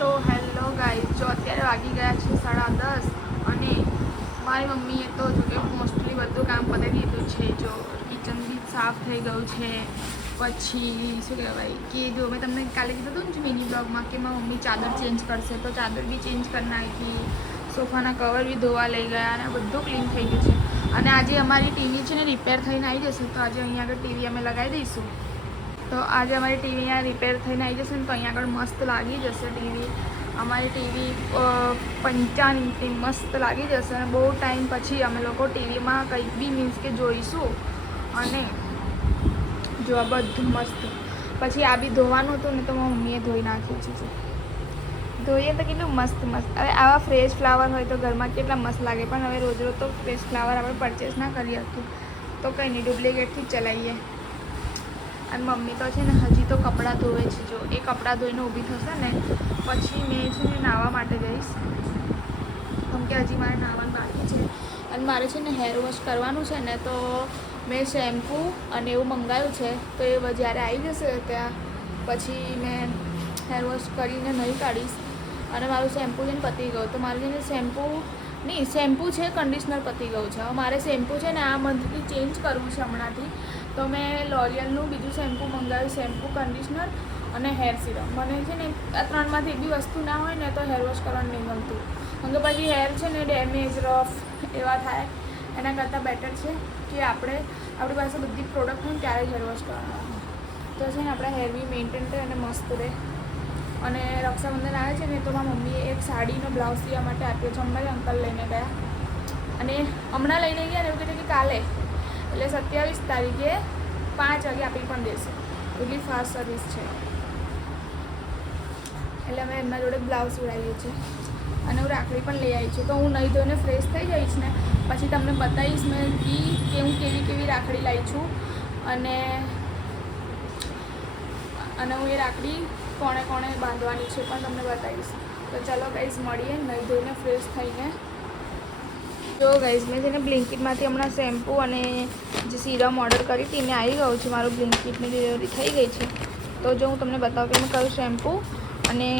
તો hello guys, જો અત્યારે વાગી ગયા છે 10:30 અને મારી મમ્મીએ તો જો કે મોસ્ટલી બધું કામ પતાવી દીધું છે. જો કિચન બી સાફ થઈ ગયું છે. પછી શું કહેવાય કે જો મેં તમને કાલે કીધું હતું ને મિની બ્લોગમાં કે મારી મમ્મી ચાદર ચેન્જ કરશે, તો ચાદર બી ચેન્જ કરી નાખી, સોફાના કવર બી ધોવા લઈ ગયા અને બધું ક્લીન થઈ ગયું છે. અને આજે અમારી ટીવી છે ને રિપેર થઈને આવી જશે, તો આજે અહીંયા આગળ ટીવી અમે લગાવી દઈશું. તો આજે અમારી ટીવી અહીંયા રિપેર થઈને આવી જશે ને, તો અહીંયા આગળ મસ્ત લાગી જશે ટીવી. અમારી ટીવી 55 ઇંચની મસ્ત લાગી જશે અને બહુ ટાઈમ પછી અમે લોકો ટીવીમાં કંઈક બી મીન્સ કે જોઈશું. અને જો આ બધું મસ્ત. પછી આ બી ધોવાનું હતું ને, તો મારી મમ્મીએ ધોઈ નાખ્યું છે. ધોઈએ તો કેટલું મસ્ત મસ્ત. હવે આવા ફ્રેશ ફ્લાવર હોય તો ઘરમાં કેટલા મસ્ત લાગે, પણ હવે રોજ રોજ તો ફ્રેશ ફ્લાવર આપણે પરચેસ ના કરી શકીએ, તો કંઈ નહીં, ડુપ્લિકેટથી જ ચલાવીએ. અને મમ્મી તો છે ને હજી તો કપડાં ધોવે છે. જો એ કપડાં ધોઈને ઊભી થશે ને પછી મેં છે ને નાહવા માટે જઈશ, કેમ કે હજી મારે નાહવાનું બાકી છે. અને મારે છે ને હેર વોશ કરવાનું છે ને, તો મેં શેમ્પૂ અને એવું મંગાવ્યું છે. તો એ જ્યારે આવી જશે ત્યાં પછી મેં હેર વોશ કરીને નહીં કાઢીશ. અને મારું શેમ્પૂ છે ને પતી ગયું, તો મારે છે ને શેમ્પૂ છે, કન્ડિશનર પતી ગયું છે. હવે મારે શેમ્પૂ છે ને આ મંથથી ચેન્જ કરવું છે હમણાંથી. તો મેં લોરિયલનું બીજું શેમ્પૂ મંગાવ્યું, શેમ્પૂ, કન્ડિશનર અને હેર સિરમ. મને છે ને આ ત્રણમાંથી એક બી વસ્તુ ના હોય ને તો હેર વોશ કરવાનું નહીં ગમતું, કેમ કે પછી હેર છે ને ડેમેજ, રફ એવા થાય. એના કરતાં બેટર છે કે આપણી પાસે બધી પ્રોડક્ટ હોય ને ત્યારે જ હેર વોશ કરવાનું. તો છે ને આપણા હેર બી મેન્ટેન રહે અને મસ્ત રહે. અને રક્ષાબંધન આવે છે ને, તો મારી મમ્મીએ એક સાડીનો બ્લાઉઝ સીવવા માટે આપ્યો છે. હમણાં અંકલ લઈને ગયા અને હમણાં લઈને ગયા ને એવું કીધું કે કાલે, એટલે 27 તારીખે 5 વાગે આપી પણ દેશે. એટલી ફાસ્ટ સર્વિસ છે. એટલે અમે એમના જોડે બ્લાઉઝ સીવડાવીએ છીએ. અને હું રાખડી પણ લઈ આવી છું. તો હું નહીં ધોઈને ફ્રેશ થઈ જઈશ ને પછી તમને બતાવીશ મેં કે હું કેવી રાખડી લાવી છું. અને હું એ રાખડી કોણે બાંધવાની છે પણ તમને બતાવીશ. તો ચાલો ગાઈઝ મળીએ નહીં ધોઈને ફ્રેશ થઈને. જો ગાઈઝ મેં છે ને બ્લિંકિટમાંથી હમણાં શેમ્પૂ અને જે સિરમ ઓર્ડર કરી હતી મેં આવી ગયું છે. મારું બ્લિંકિટની ડિલિવરી થઈ ગઈ છે. તો જો હું તમને બતાવું કે મેં કયું શેમ્પૂ અને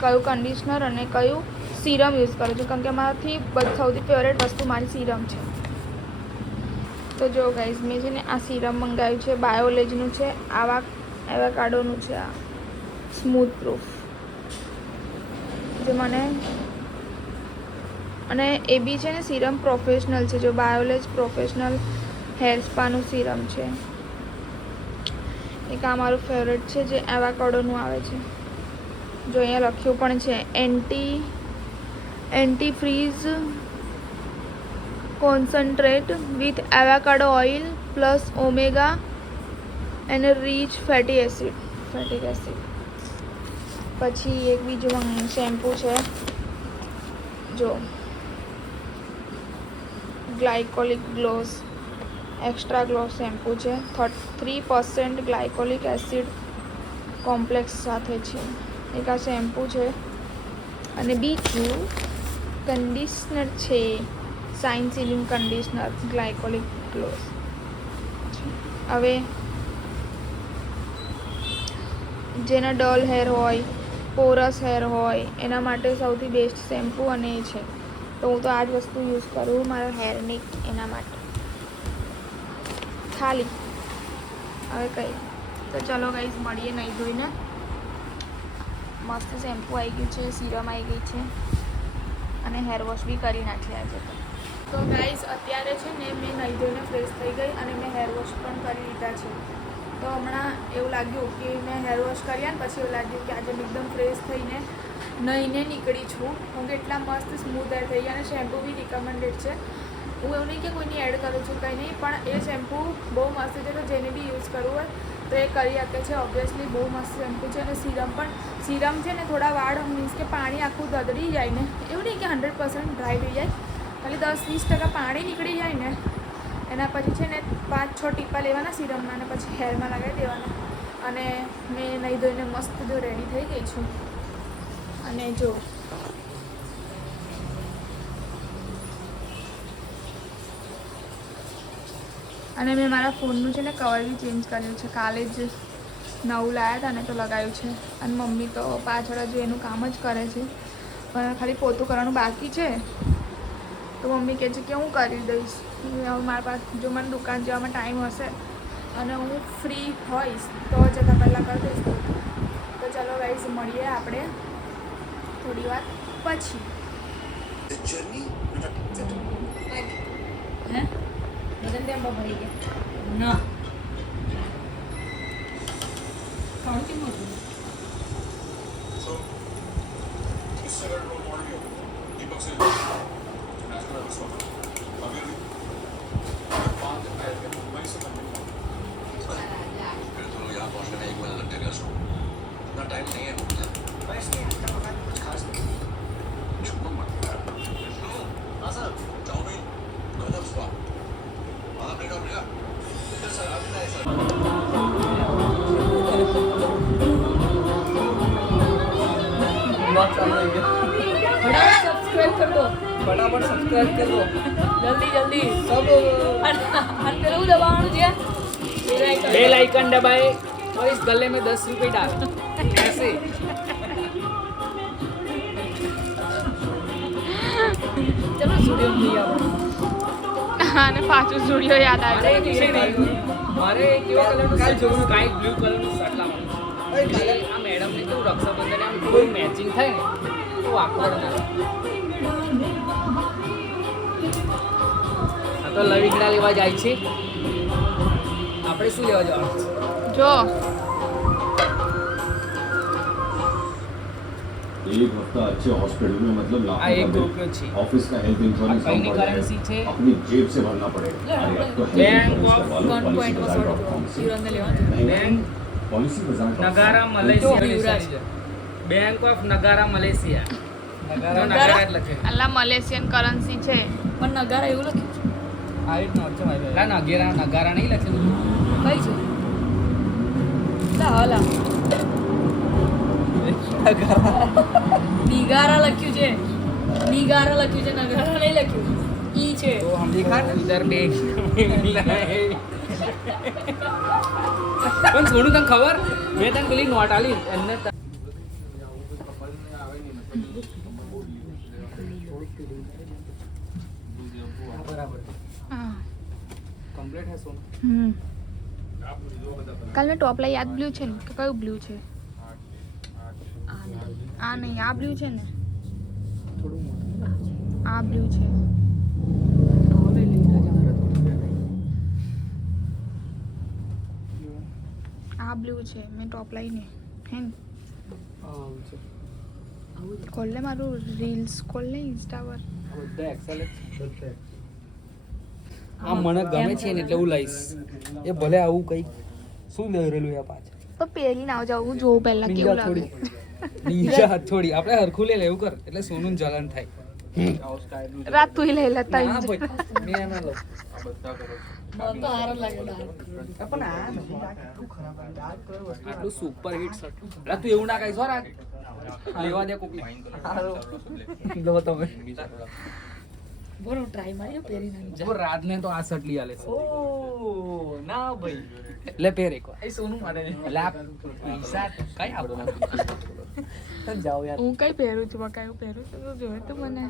કયું કન્ડિશનર અને કયું સિરમ યુઝ કરું છું, કેમ કે મારાથી સૌથી ફેવરેટ વસ્તુ મારી સિરમ છે. તો જો ગાઈઝ મેં છે ને આ સિરમ મંગાવ્યું છે, બાયોલેજનું છે, એવાકાડોનું છે. આ સ્મૂથ પ્રૂફ જે મને, અને એ બી છે ને સિરમ પ્રોફેશનલ છે. જો બાયોલેજ પ્રોફેશનલ હેર સ્પાનું સિરમ છે. એક આ મારું ફેવરેટ છે જે એવાકાડોનું આવે છે. જો અહીંયા લખ્યું પણ છે anti freeze concentrate with avocado oil plus omega અને રીચ ફેટી એસિડ. પછી એક બીજું શેમ્પૂ છે, જો glycolic gloss extra gloss shampoo છે. 3% ગ્લાયકોલિક એસિડ કોમ્પ્લેક્સ સાથે છે. એક આ શેમ્પૂ છે. અને બીજું કન્ડિશનર છે, shine ceiling conditioner glycolic gloss. હવે જેના ડલ હેર હોય, પોરસ હેર હોય, એના માટે સૌથી બેસ્ટ શેમ્પૂ અને એ છે. તો હું તો આ જ વસ્તુ યુઝ કરું મારા હેરની એના માટે ખાલી. હવે કંઈ તો ચલો ગાઈઝ મળીએ નહીં ધોઈને. મસ્ત શેમ્પૂ આવી ગયું છે, સિરમ આવી ગઈ છે અને હેર વોશ બી કરી નાખ્યા છે. તો ગાઈઝ અત્યારે છે ને મેં નહીં ધોઈને ફ્રેશ થઈ ગઈ અને મેં હેર વોશ પણ કરી લીધા છે. તો હમણાં એવું લાગ્યું કે મેં હેર વોશ કર્યા ને પછી એવું લાગ્યું કે આજે એકદમ ફ્રેશ થઈને નહીને નીકળી છું. કેમ કે એટલા મસ્ત સ્મૂથ હેર થઈ ગયા. અને શેમ્પૂ બી રિકમેન્ડેડ છે. હું એવું નહીં કે કોઈની એડ કરું છું, કંઈ નહીં, પણ એ શેમ્પૂ બહુ મસ્ત છે. તો જેને બી યુઝ કરવું હોય તો એ કરી શકે છે. ઓબ્વિયસલી બહુ મસ્ત શેમ્પૂ છે. અને સિરમ છે ને થોડા વાળ મીન્સ કે પાણી આખું દદડી જાય ને, એવું નહીં કે 100% ડ્રાય થઈ જાય, ખાલી 10-20% પાણી નીકળી જાય ને એના પછી છે ને 5-6 ટીપા લેવાના સિરમના અને પછી હેરમાં લગાવી દેવાના. અને મેં નહીં ધોઈને મસ્ત જો રેડી થઈ ગઈ છું. અને જો અને મેં મારા ફોનનું છે ને કવર બી ચેન્જ કર્યું છે. કાલે જ નવું લાવ્યા હતા ને તો લગાવ્યું છે. અને મમ્મી તો પાછળ હજુ એનું કામ જ કરે છે, પણ ખાલી પોતું કરવાનું બાકી છે. તો મમ્મી કહે છે કે હું કરી દઈશ. હવે મારા પાસે જો મને દુકાન જવામાં ટાઈમ હશે અને હું ફ્રી હોઈશ તો જતાં પહેલાં કરી દઈશ. તો ચાલો ગાઈસ મળીએ આપણે થોડી વાર પછી. सब्सक्राइब कर दो, फटाफट सब्सक्राइब कर दो, जल्दी जल्दी सब पेलू दबावવાનું છે, बेल आइकन दबाए और इस गले में 10 रुपए डाल ऐसे. चलो स्टूडियो में आओ. અને પાછું સ્ટુડિયો યાદ અરે આવ્યું. મારે કેવા કલરનું કાલ જોવું કાઈ બ્લુ કલરનું શર્ટ લાવવાનું. આ મેડમ ને કેવું રક્ષાબંધન આમ કોઈ મેચિંગ થાય ને તો આકર્ષણ ના. આ તો લવિંગડા લેવા જાય છે. આપણે શું લેવા જવાનું છે? જો एक हफ्ता अच्छे हॉस्पिटल में मतलब આ लाखों 1 का रुपયો છે. बिल, ऑफिस का हेल्थ इंश्योरेंस આ कम કઈની पड़ currency છે? जाएगा, अपनी जेब से भरना पड़ेगा. अरे अब तो बैंक हेल्थ इंश्योरेंस ऑफ करवा लो policybazaar.com से. नहीं, बैंक policybazaar.com. નગારા મલેશિયા. બેંક ઓફ નગારા મલેશિયા. નગારા નગારા જ લખે. અલ્લા મલેશિયન કરન્સી છે. પણ નગારા એવું લખ્યું છે. આ રીતનો અર્થ હોય. ના નગેરા નગારા નહીં લખેલું. કઈ છે? લા હલા નિગારા લખ્યું છે. નિગારા લખ્યું છે, નગારા નહીં લખ્યું. ઈ છે. તો હમ ઇધર બેંક પણ થોડું તને ખબર મેં તને પેલી નોટ આલી એમને બરાબર હા. કમ્પ્લીટ હે સોન. કાલ મેં ટોપ લાઈ યાદ બ્લુ છે ને કે કયું બ્લુ છે? આ નહીં, આ બ્લુ છે ને, થોડું આ બ્લુ છે. આ બ્લુ છે મેં ટોપ લાઈને હે ને. ખોલ લે મારું રીલ્સ ખોલ લે ઇન્સ્ટા પર. બધા એક્સેલ આ મને ગમે છે ને એટલે હું લઈશ. એ ભલે આવું કઈ શું દોરેલું આ પાછળ તો પહેરી ના જાવ, હું જોઉં પહેલા કેવું લાગે. નીચા હથોડી આપણે હરખું લે લેવું કર એટલે સોનું જલન થાય. રાત તું લઈ લેતા ના ભાઈ મેં એમાં લઉં. મને તો હારો લાગે ડાર્ક. પણ આ નથી આટલું સુપર હિટ શર્ટ. અલા તું એવું ના કહીશ હો રાગ. લેવા દે કોક લો તમે બોલો ટ્રાય મારી પહેરી નાખી. જો રાતને તો આ શર્ટ લઈ આલે છે. ઓ ના ભાઈ એટલે પહેર એકવાર. એ સોનું મારે એટલે આ પૈસા કઈ આપો જાઓ યાર. હું કઈ પહેરું છું બકા, એવું પહેરું છું તો જોવે તો મને.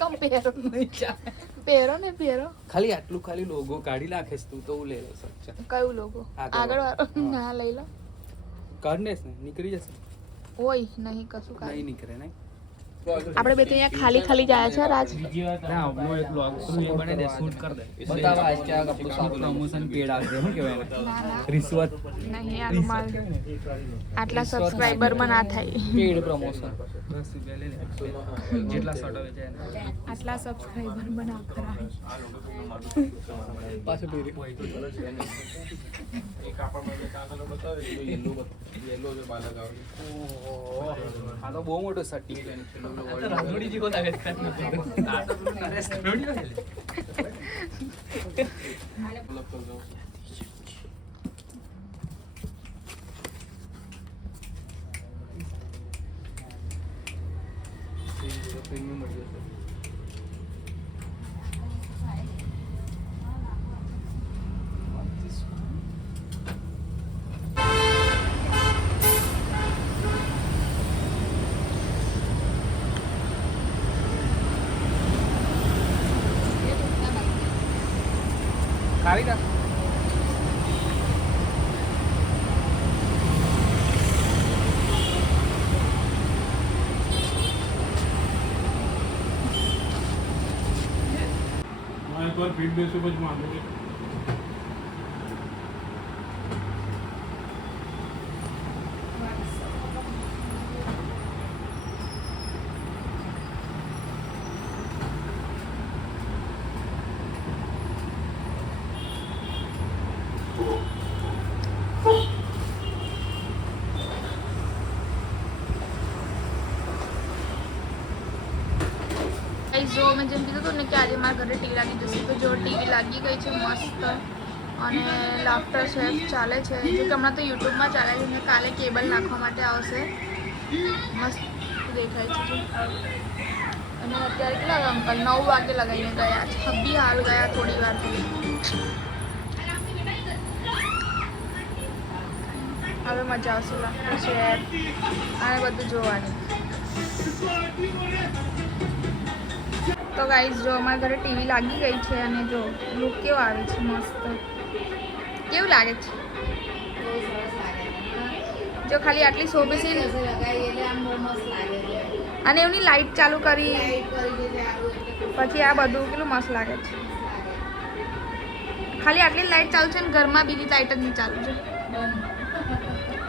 કમ પહેરો પહેરો ને પહેરો. ખાલી આટલું ખાલી લોગો કાઢી નાખેસ તું તો હું લઈ લઉં સર. કયું લોગો? આગળ વાળો ના લઈ લો. કાઢ ને નીકળી જશે. ઓય નહીં કશું કાંઈ. નહીં નીકળે નહીં. આપણે બે તો અહીંયા ખાલી ખાલી જાય છે રાજ. ના આપણો એક લોગ એ બને દે શૂટ કર દે. બતાવા આજ કે આપણું સારું પ્રમોશન પેડ આવશે શું કહેવાય ના ના રિશ્વત નહીં યાર, માર આટલા સબસ્ક્રાઇબરમાં ના થાય. પેડ પ્રમોશન 10 રૂપિયા લે લે જેટલા શર્ટ વેચાય આટલા સબસ્ક્રાઇબર બના ખરા. પાછો પેડ આ તો બહુ મોટો સર્ટી રામોડી જેવો લાગે છે. આ તો નરેશ નોડિયો છે. ખાવી તા એક વાર ફીટ બેસો પછી માંગો જો મેં જેમ કીધું હતું ને કે આજે મારા ઘરે ટીવી લાગી જશે તો જો ટીવી લાગી ગઈ છે મસ્ત અને લાફ્ટર શેફ ચાલે છે જો કે હમણાં તો યુટ્યુબમાં ચાલે છે ને કાલે કેબલ નાખવા માટે આવશે મસ્ત દેખાય છે અને અત્યારે કેટલા અંકલ 9 વાગે લગાવીને ગયા છે હબ્બી હાલ ગયા થોડી વાર હવે મજા આવશે લાફ્ટર શેફ અને બધું જોવાની તો ગાઈઝ જો અમારા ઘરે ટીવી લાગી ગઈ છે અને જો લુક કેવો આવે છે મસ્ત કેવું લાગે છે જો ખાલી આટલી શોભેસી અને એની લાઈટ ચાલુ કરી પછી આ બધું કેટલું મસ્ત લાગે છે ખાલી આટલી લાઈટ ચાલુ છે ને ઘરમાં બીજી લાઈટ જ નહીં ચાલુ છે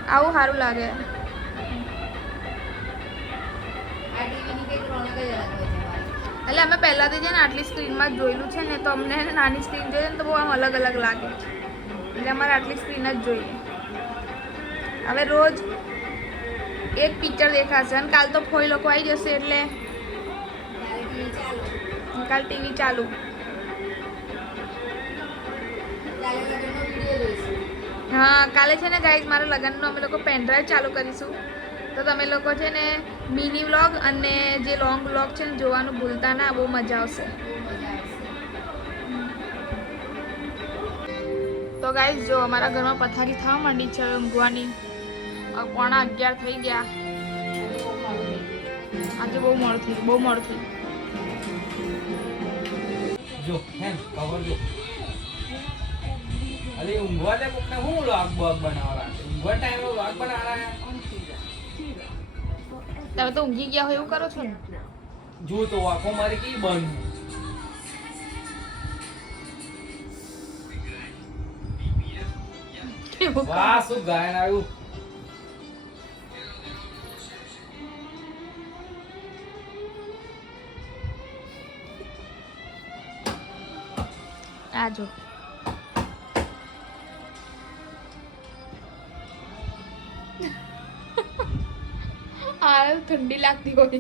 આવું સારું લાગે એટલે અમે પહેલાંથી છે ને આટલી સ્ક્રીનમાં જ જોયેલું છે ને તો અમને નાની સ્ક્રીન જોઈએ ને તો બહુ આમ અલગ અલગ લાગે એટલે અમારે આટલી સ્ક્રીન જ જોઈએ હવે રોજ એક પિક્ચર દેખાશે અને કાલ તો ફોઈ લોકો આવી જશે એટલે કાલ ટીવી ચાલુ હા કાલે છે ને ગાઈઝ મારા લગ્નનો અમે લોકો પેનડ્રાઈવ ચાલુ કરીશું તો તમે લોકો છે ને મિની વ્લોગ અને જે લોંગ વ્લોગ છે ને જોવાનું ભૂલતા ના બહુ મજા આવશે તો ગાઈઝ જો અમારા ઘરમાં પથારી થવા માંડી છે ઊંઘવાની 11:15 થઈ ગયા આજે બહુ મોડું થયું જો હેમ કવર જો અલે ઊંઘવા દે કોકને હું વ્લોગ બનાવવા ઊંઘવા ટાઈમે વ્લોગ બનાવવા તમે તો ઊંઘી ગયા હોય એવું કરો છો ને જો તો આંખો મારી કી બંધ વાહ શું ગાયન આવ્યું આ જો આ ઠંડી લાગતી હોય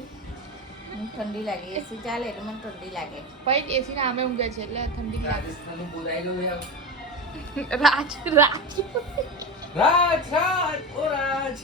ઠંડી લાગે એસી ચાલે એટલે મને ઠંડી લાગે પછી એસી ના અમે ઊંઘે છે એટલે ઠંડી લાગે રાજસ્થાનનું બોલાયેલું યાર રાજ રાજ રાજ રાજ ઓ રાજ